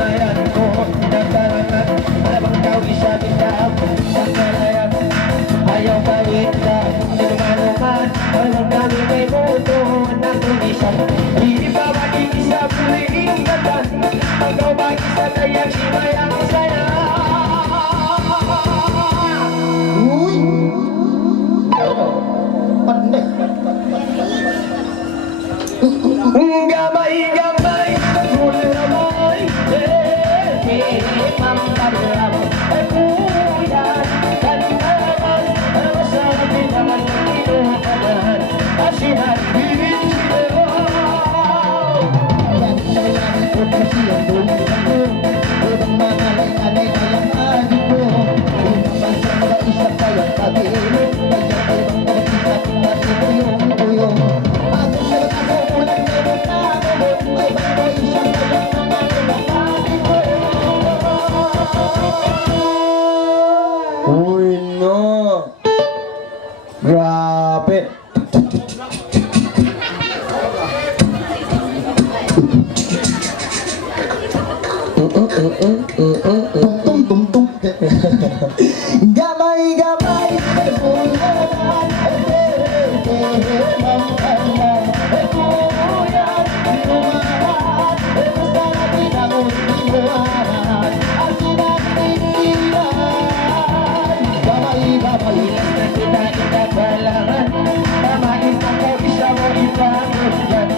Pangalayan ko nagdarangan, alabang daw isa bintang Pangalayan, ayaw balik na Inuman-uman, walang kami may muto ng tulisan. Hindi ba mag-iisa puling gatan, ikaw mag-isa kaya Shima ang saya. Uy! Pandai! Gamay-gamay, mula-may, mambalang, kuya, kaninaman, ang masabi naman ng inuukanan, asihan, bibisilaw. Yan naman ko kasi ang buhay ko. Ibang mga lay-alay kayang adik ko. Ibang bansang mga isa kayang pag-iilo. Kaya ibang kapatid ating natin uyong-uyong. Ako salat ako ulang meron na ako. Ibang ko isang kayang mga ibang adik ko. Uy, no. Grabe. Tung-tung-tung. Gamay-gamay, bulan, mamkalan, kuyan, lumahan, basta natin ang ulimuhan, ang sinagtitilan. Gamay-gamay, Na kita ikagalangan, tamahin ako isa mo ibangon yan.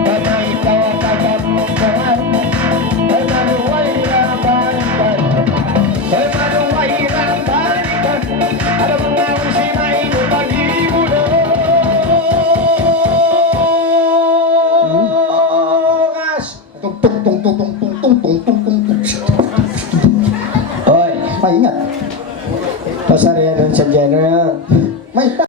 Tama ikaw ang tagamukhaan, ay maluway ang balikan, ay maluway ang balikan. Alam mo nga kung Shima ino pag-iulo. tung-tung-tung-tung-tung-tung-tung-tung-tung. Hoy, Paingat. pasarihan dun sa genre. May